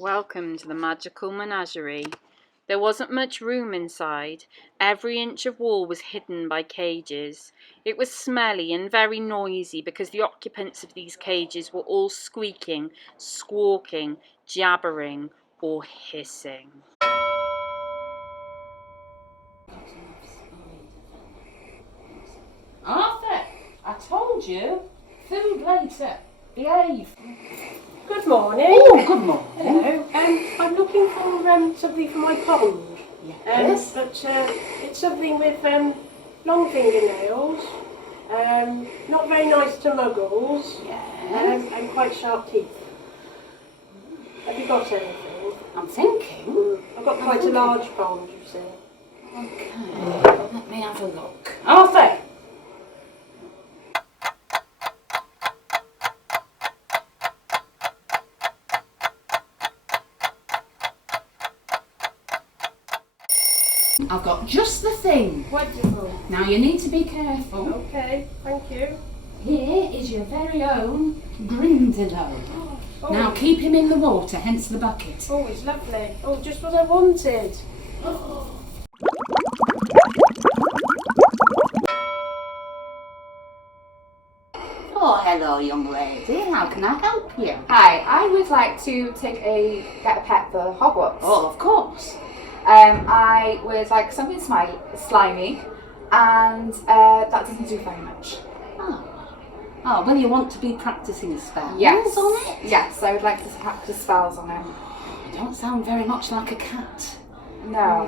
Welcome to the magical menagerie. There wasn't much room inside. Every inch of wall was hidden by cages. It was smelly and very noisy because the occupants of these cages were all squeaking, squawking, jabbering, or hissing. Arthur, I told you, food later. Behave. Good morning. Oh, good morning. Hello. I'm looking for something for my pond. Yes. But it's something with long fingernails, not very nice to muggles, Yes. and quite sharp teeth. Have you got anything? I'm thinking. I've got quite a large pond, you see. Okay, let me have a look. Arthur! I've got just the thing. Wonderful. Now you need to be careful. Okay, thank you. Here is your very own Grindylow. Oh, Now keep him in the water, hence the bucket. oh, it's lovely. Oh, just what I wanted. Oh, hello, young lady. How can I help you? Hi, I would like to get a pet for Hogwarts. Oh, of course. I would like something slimy, and that doesn't do very much. Oh, well, you want to be practicing spells Yes. on it? Yes, I would like to practice spells on it. You don't sound very much like a cat. No.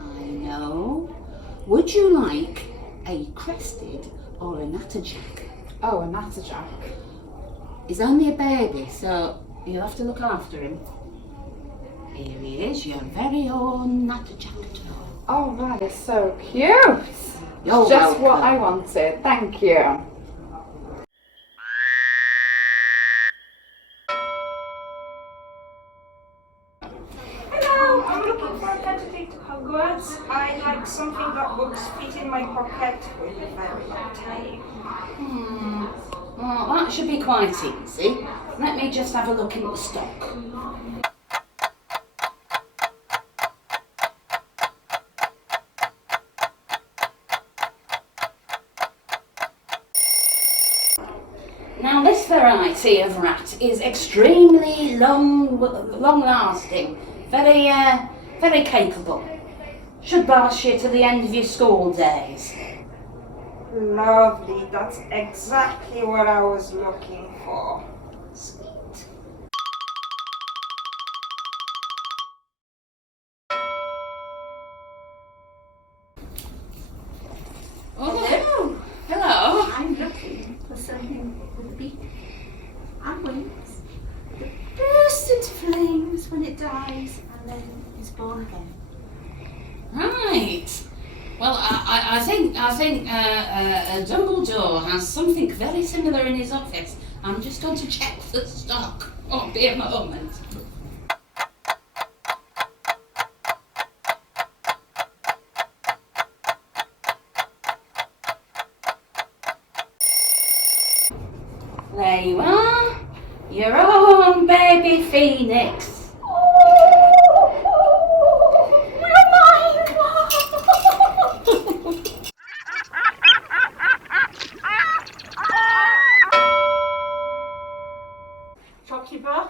I know. Would you like a crested or a natterjack? Oh, a natterjack. He's only a baby, so you'll have to look after him. Here he is, your very own natterjack. Oh, that is so cute. You're Just welcome. what I wanted. Thank you. Hello, I'm looking for a pet to take to Hogwarts. I like something that books fit in my pocket with a very long tail. Well, that should be quite easy. Let me just have a look in the stock. Now, this variety of rat is extremely long-lasting, very capable. Should last you to the end of your school days. Lovely, that's exactly what I was looking for. Sweet. Oh, hello. I'm looking for something with beak and wings that bursts into flames when it dies and then is born again. Right. Well, I think Dumbledore has something very similar in his office. I'm just going to check the stock. Oh, be a moment. There you are. Your own baby phoenix. Shopkeeper,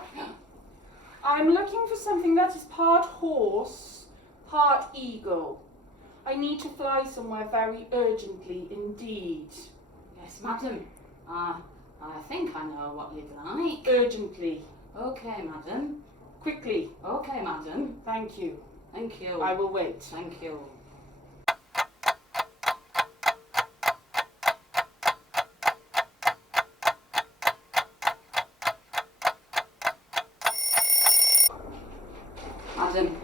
I'm looking for something that is part horse, part eagle. I need to fly somewhere very urgently indeed. Yes, madam. I think I know what you'd like. Urgently. Okay, madam. Quickly. Okay, madam. Thank you. Thank you. I will wait. Thank you. Madam,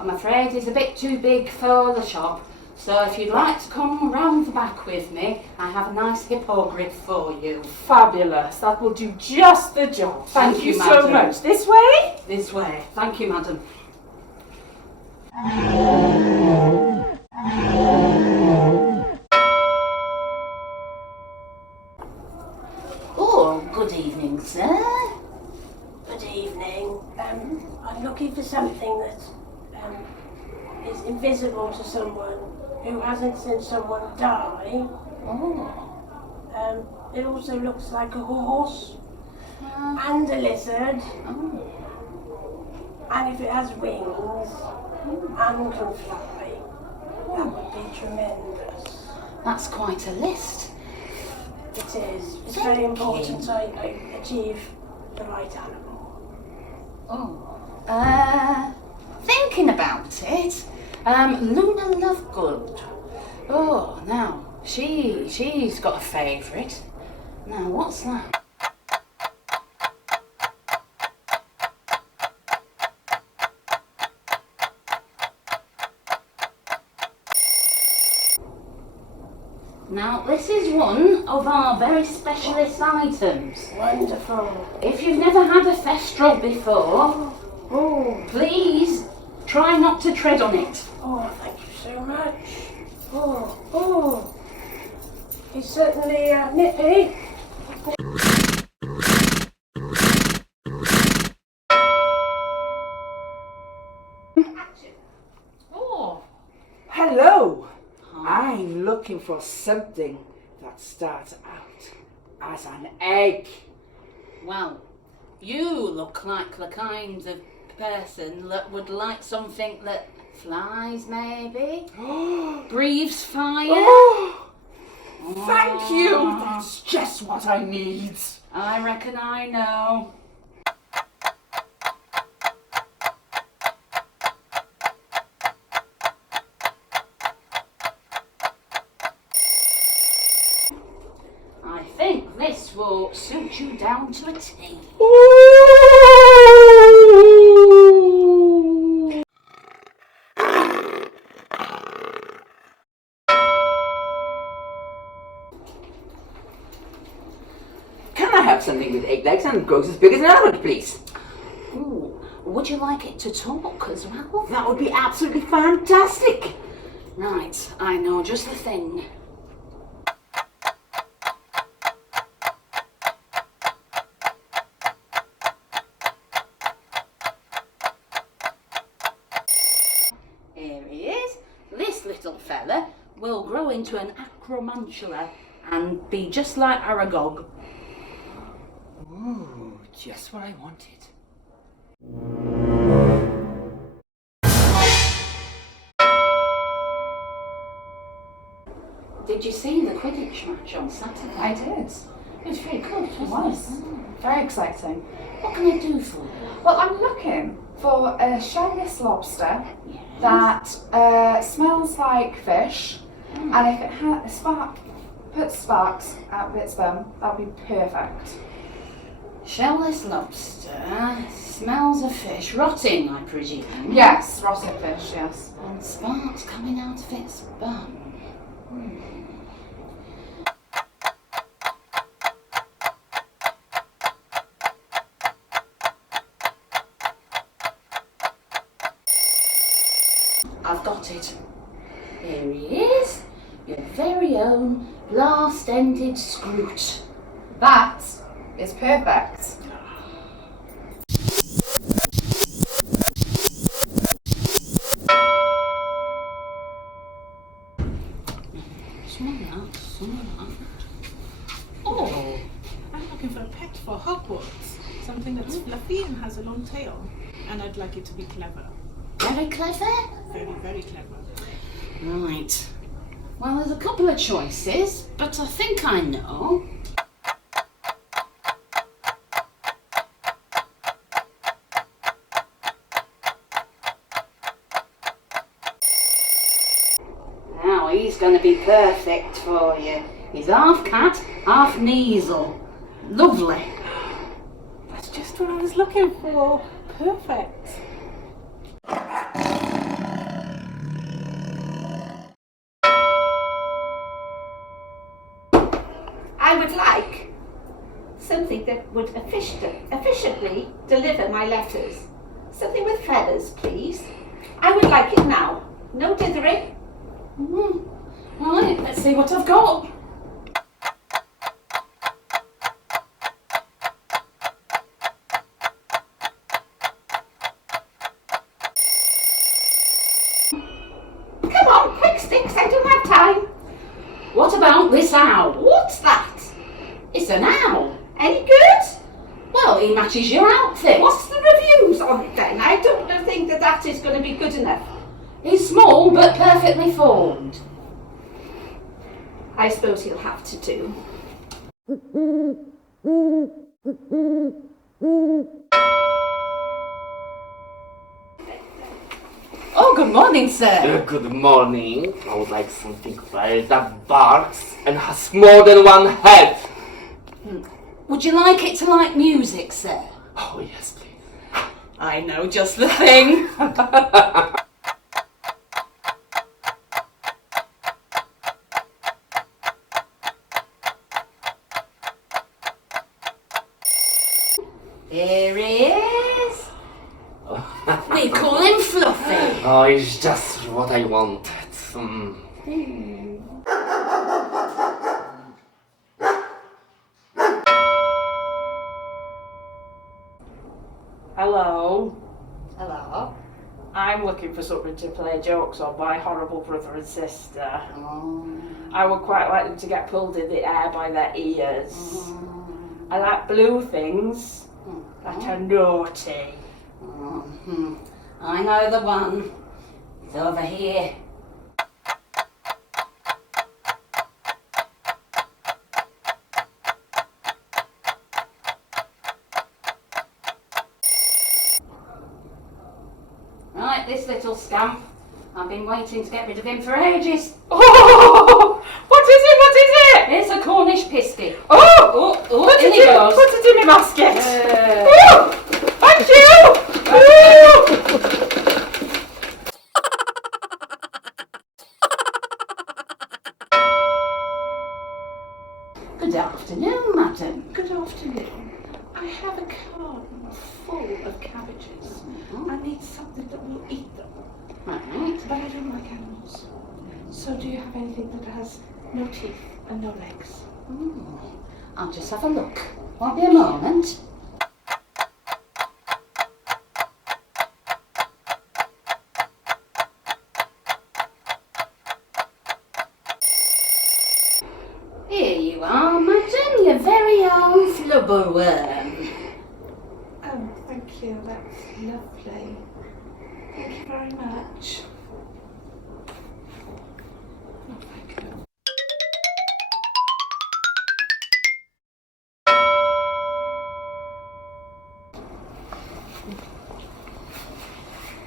I'm afraid it's a bit too big for the shop, So if you'd like to come round the back with me, I have a nice hippogriff for you. Fabulous. That will do just the job. Thank you so madam. much. This way? This way. Thank you, madam. Oh, good evening, sir. Good evening. I'm looking for something that is invisible to someone who hasn't seen someone die. Oh. It also looks like a horse and a lizard. And if it has wings and can fly, that would be tremendous. That's quite a list. It is. It's very important I achieve the right animal. Oh. Thinking about it, Luna Lovegood. Oh, now, she's got a favourite. Now, what's that? Now, this is one of our very specialist items. Wonderful. If you've never had a festrel before, please try not to tread on it. Oh, thank you so much. Oh. He's certainly nippy. Oh. Hello. I'm looking for something that starts out as an egg. Well, you look like the kind of person that would like something that flies, maybe? Breathes fire? Oh, thank you. That's just what I need. I reckon I know. I think this will suit you down to a T. Can I have something with 8 legs and grows as big as an elephant, please? Ooh, would you like it to talk as well? That would be absolutely fantastic. Right, I know just the thing. Here he is. This little fella will grow into an acromantula and be just like Aragog. Ooh, just what I wanted. Did you see the Quidditch match on Saturday? I did. It was very good, It wasn't was. Very exciting. What can I do for you? Well, I'm looking for a shellless lobster Yes. that smells like fish, and if it puts sparks out of its bum, that would be perfect. Shellless lobster, smells of fish, rotting, I presume. Yes, rotting fish, yes. And sparks coming out of its bum. I've got it. Here he is, your very own blast-ended scroot. That is perfect. Smell that, smell that. Oh, I'm looking for a pet for Hapus. Something that's fluffy and has a long tail. And I'd like it to be clever. very clever. Very, very clever. Right. Well, there's a couple of choices, but I think I know. Now he's going to be perfect for you. He's half cat, half Kneasel. Lovely. That's just what I was looking for. Perfect. something that would efficiently deliver my letters. Something with feathers, please. I would like it now. No dithering. Right, let's see what I've got. Come on, quick sticks, I don't have time. What about this owl? What's that? It's an owl. Any good? Well, he matches your outfit. What's the reviews on it then? I don't think that is going to be good enough. He's small but perfectly formed. I suppose he'll have to do. Oh, good morning, sir. Good morning. I would like something that barks and has more than one head. Would you like it to like music, sir? Oh, yes, please. I know just the thing. Here he is. We call him Fluffy. Oh, it's just what I wanted. Hello. Hello. I'm looking for something to play jokes on my horrible brother and sister. Oh. I would quite like them to get pulled in the air by their ears. I like blue things that are naughty. I know the one. It's over here. Right, this little scamp. I've been waiting to get rid of him for ages. Oh! What is it? What is it? It's a Cornish pisky. Oh! Put in he goes. Put it in my basket. Oh! Thank you! Ooh. Good afternoon, madam. Good afternoon. I have a garden full of cabbages. I need something that will eat them. Right. But I don't like animals. So do you have anything that has no teeth and no legs? I'll just have a look. Won't be a moment. Here you are, madam, your very own flubberworm. Oh, thank you. That's lovely. Thank you very much. Oh, thank you.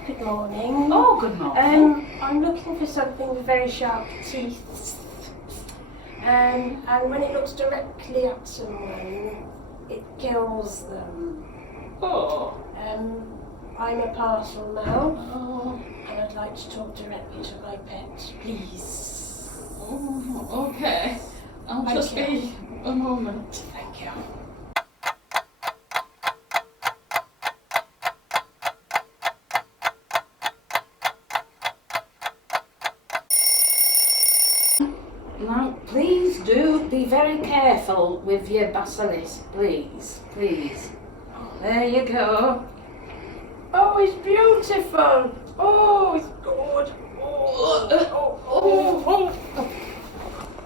Good morning. Oh, good morning. I'm looking for something with very sharp teeth. And when it looks directly at someone, it kills them. Oh. I'm a parcel now, and I'd like to talk directly to my pet, please. Oh, okay. I'll just be a moment. Thank you. Now, please do be very careful with your basilisk, please, please. There you go. Oh, it's beautiful. Oh, it's good.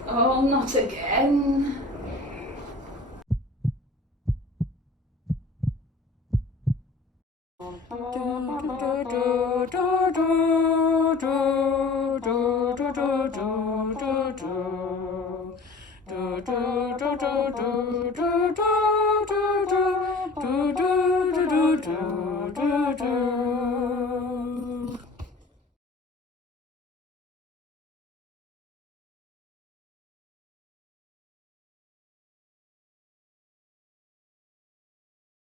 Oh, not again.